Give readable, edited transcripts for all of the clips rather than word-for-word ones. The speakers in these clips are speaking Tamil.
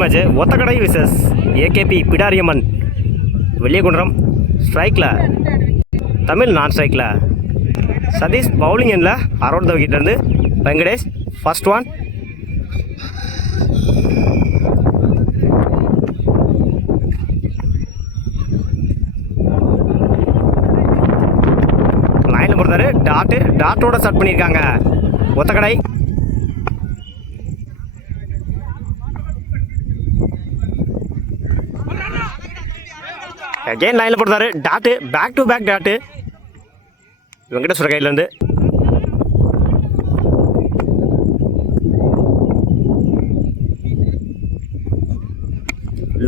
Match Othakadai versus AKP Pidariamman Veliyakunram. ஸ்ட்ரைக்கில் தமிழ், நான் ஸ்ட்ரைக்கில் சதீஷ். பவுலிங் எண்ணில் அரௌண்ட் த விக்கெட்லேருந்து வெங்கடேஷ். First one. லைனில் பொறுத்தாரு. டாட்டோட ஸ்டார்ட் பண்ணியிருக்காங்க ஒத்தக்கடை. அகெயின் லைனில் போடுறாரு. Dot back to back dot Venkateswara கையிலேருந்து.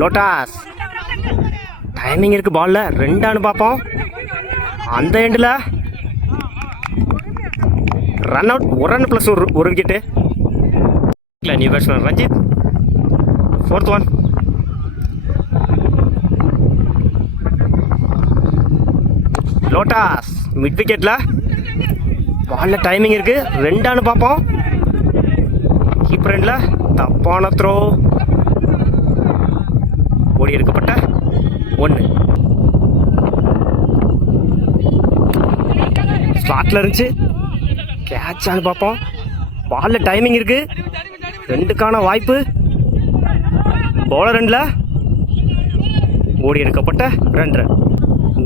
லோட்டாஸ் டைமிங் இருக்கு பால்ல. ரெண்டானு பார்ப்போம். அந்த எண்டில் ரன் அவுட். ஒரு ரன் ப்ளஸ் ஒரு wicket. New batsman Ranjith. Fourth one. லோட்டாஸ் மிட் விக்கெட்ல. பால்ல டைமிங் இருக்கு. ரெண்டானு பார்ப்போம். கீப்பர் எண்ட்ல தப்பான த்ரோ. ஓடி எடுக்கப்பட்ட ஒன்று. ஸ்லாட்ல இருந்துச்சு. கேட்சானு பார்ப்போம். பால்ல டைமிங் இருக்கு. ரெண்டுக்கான வாய்ப்பு. பவுலர் எண்ட்ல ஓடி எடுக்கப்பட்ட 2 run.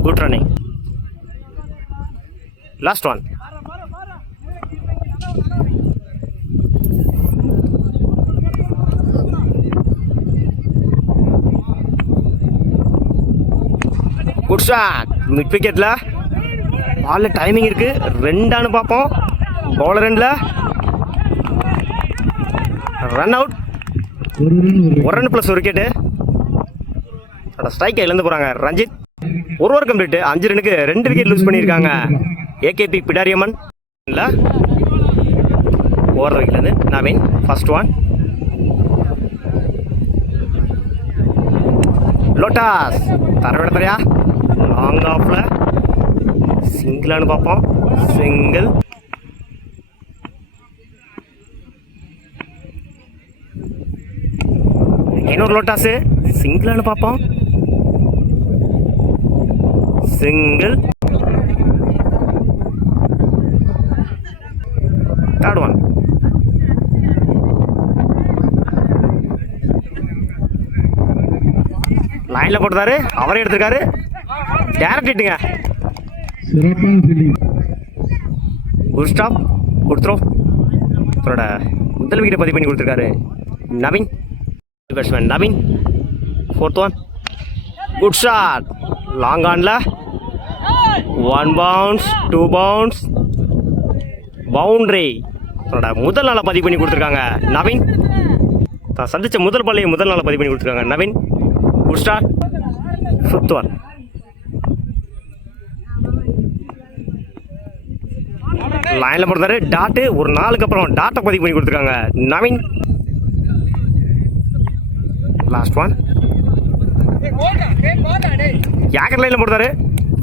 Good running. Last one. Good shot mid விக்கெட்ல. பால்ல டைமிங் இருக்கு. ரெண்டானு பார்ப்போம். பவுலர் எண்ட்ல ரன் அவுட். ஒரு ரன் ப்ளஸ் ஒரு விக்கெட்டு. ஸ்ட்ரைக் இழந்து போறாங்க ரஞ்சித். ஒரு ஓவர் கம்ப்ளீட். 5 ரனுக்கு 2 விக்கெட் லூஸ் பண்ணியிருக்காங்க ஏகேபி பிடாரியம்மன். இல்லை ஓவர் விக்கெட்லேருந்து நவீன். First one. லோட்டாஸ் தரவிட தரையா. லாங் ஆஃப்ல சிங்கிளானு பார்ப்போம். சிங்கிள். இன்னொரு லோட்டாஸு. சிங்கிளானு பார்ப்போம். சிங்கிள். Third one. லைன்ல போட்டுறாரு. அவரே எடுத்திருக்காரு. டைரக்ட் ஹிட்டுங்க. Good stop. Good throw. அவரோட முதல் விக்கெட்டை பதிவு பண்ணி கொடுத்துருக்காரு Naveen. Batsman Naveen. Fourth one. Good shot. Long ஆன்ல 1 பவுன்ஸ் 2 பவுன்ஸ் பவுண்டரி. முதல் நாளை பதிவு பண்ணி கொடுத்துருக்காங்க நவீன். தான் சந்திச்ச முதல் பாலையை முதல் நாளை பதிவு பண்ணி கொடுத்துருக்காங்க Naveen. Good start. Fifth one. லைனில் போடுறாரு. டாட்டு ஒரு நாளுக்கு அப்புறம் டாட்டை பதிவு பண்ணி கொடுத்துருக்காங்க நவீன். Last one. யாக்கர் லைனில் போடுறாரு.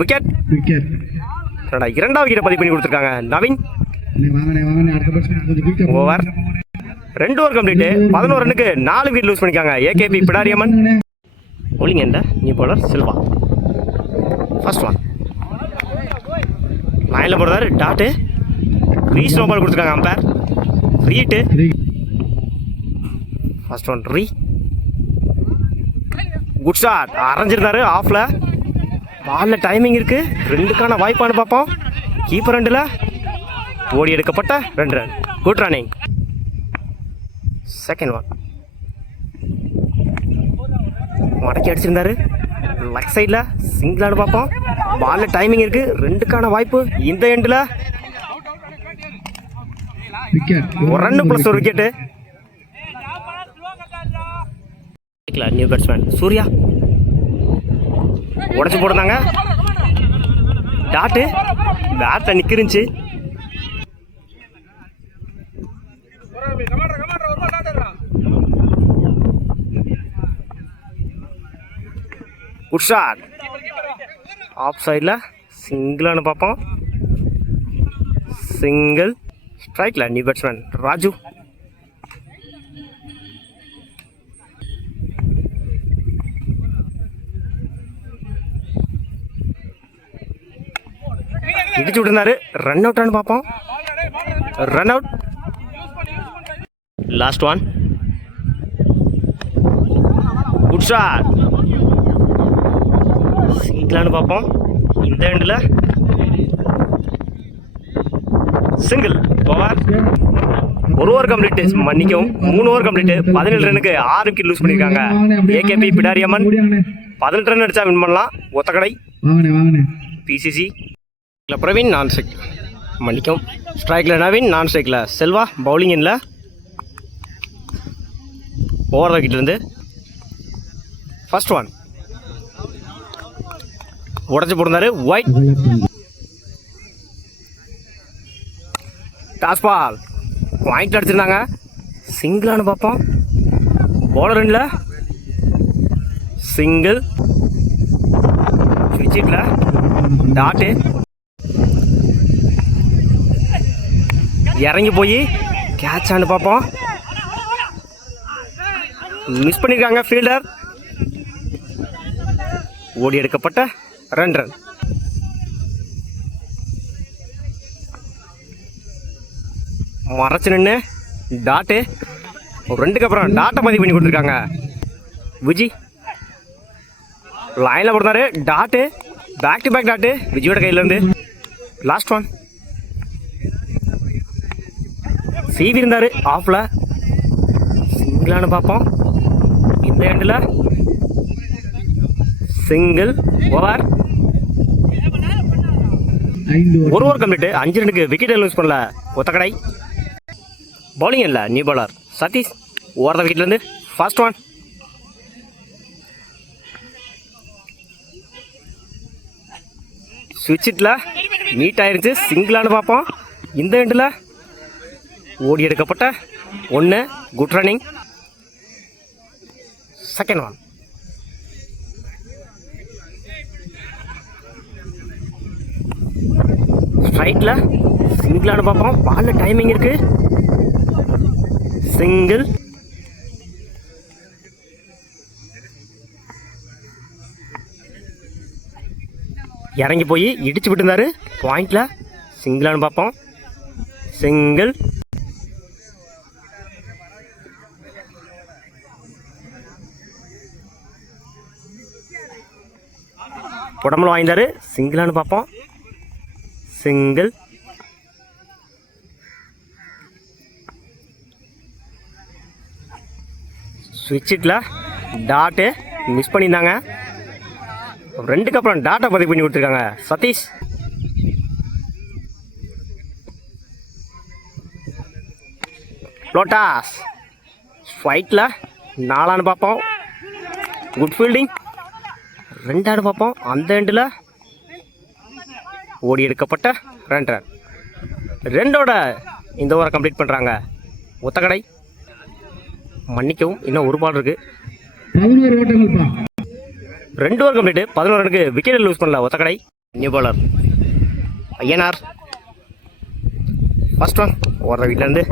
விக்கெட். இரண்டாவது விக்கெட்டை பதிவு பண்ணி கொடுத்துருக்காங்க நவீன். ஓவர். 2 over complete. 11 ரன்னுக்கு 4 விக்கெட் லூஸ் பண்ணிக்காங்க ஏகேபி பிடாரியம்மன். bowling என்ற new bowler Silva. First one. லைனில் போடுறாரு. டாட்டு ரீ ஸ்னோ பால் கொடுத்துருக்காங்க அம்பேர். ரீட்டு. ஃபர்ஸ்ட் ஒன் ரீ. Good shot. அரைஞ்சிருந்தாரு ஆஃப்ல. பால்ல டைமிங் இருக்கு. ரெண்டுக்கான வாய்ப்பானு பார்ப்போம். கீப்பர் ரெண்டில் ஓடி எடுக்கப்பட்ட 2 run. Good running. Second one. மடக்கி அடிச்சிருந்தாரு. லெக் சைடில் சிங்கிளானு பார்ப்போம். பால்ல டைமிங் இருக்கு. ரெண்டுக்கான வாய்ப்பு. இந்த எண்டில் ஒரு ரன் ப்ளஸ் ஒரு விக்கெட்டு. New batsman Surya. உடச்சு போடுறாங்க. டாட்டு பேட்ல நிக்கிருந்துச்சு. Good shot. ஆஃப் சைடில் சிங்கிளானு பார்ப்போம். சிங்கிள். ஸ்ட்ரைக்கில் நியூ பேட்ஸ்மேன் ராஜு. இடிச்சு விட்டுருந்தாரு. ரன் அவுட்டானு பார்ப்போம். Run out. Last one. Good shot. சிங்கிளானு பார்ப்போம். இந்த எண்டில் சிங்கிள். ஓவர். ஒரு ஓவர் கம்ப்ளீட். மன்னிக்கவும், 3 ஓவர் கம்ப்ளீட். 17 ரனுக்கு 6 விக்கெட் லூஸ் பண்ணியிருக்காங்க. ஏகேபி பிடாரியம்மன் 18 ரன் அடிச்சா வின் பண்ணலாம். ஒத்தக்கடை பிசிசி. பிரவீன் நான் ஸ்ட்ரைக். மன்னிக்கவும், ஸ்ட்ரைக்கில் நவீன், நான் ஸ்ட்ரைக்கில் செல்வா. பவுலிங் இல்லை. ஓவர் விக்கெட்லேருந்து ஃபர்ஸ்ட் ஒன் உடச்சி போட்டிருந்தாரு. ஒயிட். டாஸ் பால் பாயிண்ட் அடிச்சிருந்தாங்க. சிங்கிளானு பார்ப்போம். பவுலர் இல்லை. சிங்கிள். விக்கெட்டில் டாட்டு. இறங்கி போய் கேட்சான்னு பார்ப்போம். மிஸ் பண்ணியிருக்காங்க ஃபீல்டர். ஓடி எடுக்கப்பட்ட 2 ரன். மறைச்சு நின்று டாட்டு. ஒரு 2க்கு அப்புறம் டாட்டை பதிவு பண்ணி கொடுத்துருக்காங்க. விஜி லைனில் போடுறாரு. Dot. Back to back dot விஜயோட கையிலேருந்து. Last one. சீவி இருந்தார் ஆஃபில். சிங்கிளானு பார்ப்போம். இந்த எண்டில் சிங்கிள். ஓவர். ஒரு ஓவர் கம்ப்ளீட். 5 ரனுக்கு விக்கெட் லூஸ் பண்ணல. ஒத்தக்கடை. பவுலிங் இல்லை. New bowler Satish. ஓவர் விக்கெட்லேருந்து ஃபர்ஸ்ட் ஒன். ஸ்விட்சில் மீட் ஆயிருச்சு. சிங்கிளானு பார்ப்போம். இந்த எண்டில் ஓடி எடுக்கப்பட்ட 1. Good running. Second one. ஸ்ட்ரைட்டில் சிங்கிளானு பார்ப்போம். பாலில் டைமிங் இருக்கு. சிங்கிள். இறங்கி போய் இடிச்சு விட்டுருந்தாரு பாயிண்ட்ல. சிங்கிளானு பார்ப்போம். சிங்கிள். உடம்புல வாங்கிட்டாரு. சிங்கிளானு பார்ப்போம். சிங்கிள். ஸ்விட்சில் டாட்டு மிஸ் பண்ணியிருந்தாங்க. 2க்கு அப்புறம் டாட்டை பதிவு பண்ணி கொடுத்துருக்காங்க சதீஷ். லோட்டாஸ் ஃபைட்டில் 4 பார்ப்போம். Good fielding. 2 பார்ப்போம். அந்த எண்டில் ஓடி எடுக்கப்பட்ட 2 ரன். 2ஓட இந்த ஓவரை கம்ப்ளீட் பண்ணுறாங்க ஒத்தக்கடை. மன்னிக்கவும், இன்னும் ஒரு பால் இருக்கு. 2 ஓவர் கம்ப்ளீட். 11 ரனுக்கு விக்கெட் லூஸ் பண்ணல Othakadai. New bowler Ayyanar. First one. ஓடுற வீட்டிலேருந்து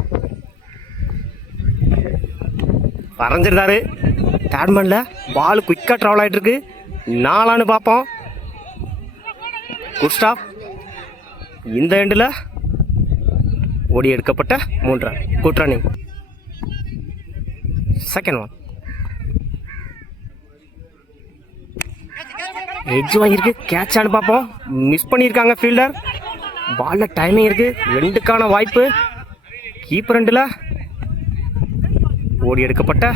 வரைஞ்சிருந்தாரு. தேர்ட்மேனில் பால் குயிக்காக ட்ராவல் ஆகிட்டு இருக்கு. 4 பார்ப்போம். Good stop. இந்த எண்டில் ஓடி எடுக்கப்பட்ட 3 run. Good running. Second one. Edge வாங்கியிருக்கு. கேட்சானு பார்ப்போம். மிஸ் பண்ணியிருக்காங்க ஃபீல்டர். பாலில் டைமிங் இருக்கு. 2க்கான வாய்ப்பு. கீப்பர் ரெண்டில் ஓடி எடுக்கப்பட்ட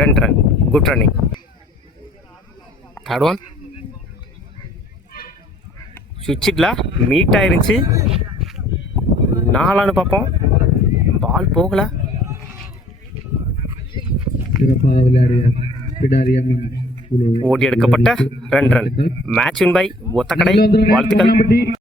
2 run. Good running. Third one. சுவிட்சில் மீட் ஆயிருந்துச்சு. 4 பார்ப்போம். பால் போகல. ஓடி எடுக்கப்பட்ட 2 ரன். Match win by Othakadai. வாழ்த்துக்கள்.